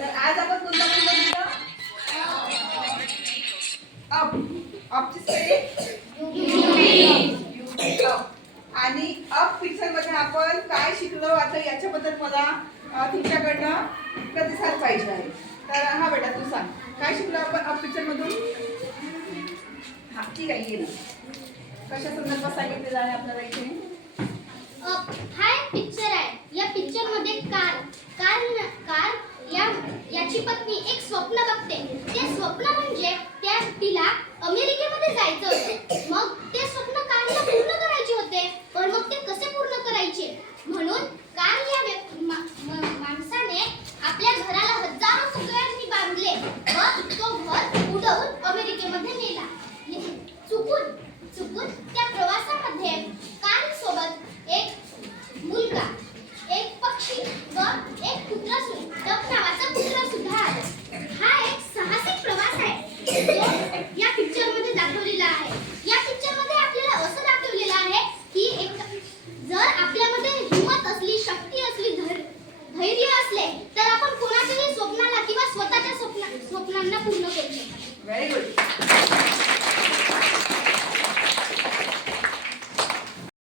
तर आज आपण कोणता पिक्चर बघितलं? अप. अपची स्पेलिंग अप. आणि अप पिक्चर मध्ये आपण काय शिकलो आता याच्याबद्दल मला तुमच्याकडनं प्रतिसाद पाहिजे आहे. तर हा बेटा तू सांग काय शिकलो आपण अप पिक्चर मधून? हा ठीक आहे, ये ना. कशा संदर्भात सांगितलेलं आहे आपल्याला इथे? हा एक पिक्चर आहे. या पिक्चर मध्ये कार याची पत्नी एक स्वप्न बघते. ते स्वप्न म्हणजे तिला अमेरिकेमध्ये जायचं होतं. मग ते स्वप्न कारला पूर्ण करायचे होते. पण मग ते कसे पूर्ण करायचे म्हणून कार या माणसाने आपल्या घराला हजारो फुग्यांनी बांधले व तो घर उडवून अमेरिकेमध्ये नेला. चुकून त्या प्रवासामध्ये कार सोबत एक मुलगा, एक पक्षी व एक कुत्रा डक नावाचा कुत्रा सुद्धा आला. हा एक साहसी प्रवास आहे जो या पिक्चर मध्ये दाखवलेला आहे. या पिक्चर मध्ये आपल्याला असं दाखवलेलं आहे की जर आपल्यामध्ये हिंमत असली, शक्ती असली, धैर्य असले तर आपण कोणाच्याही स्वप्नाला किंवा स्वतःच्या स्वप्नांना पूर्ण करू शकतो. Very good.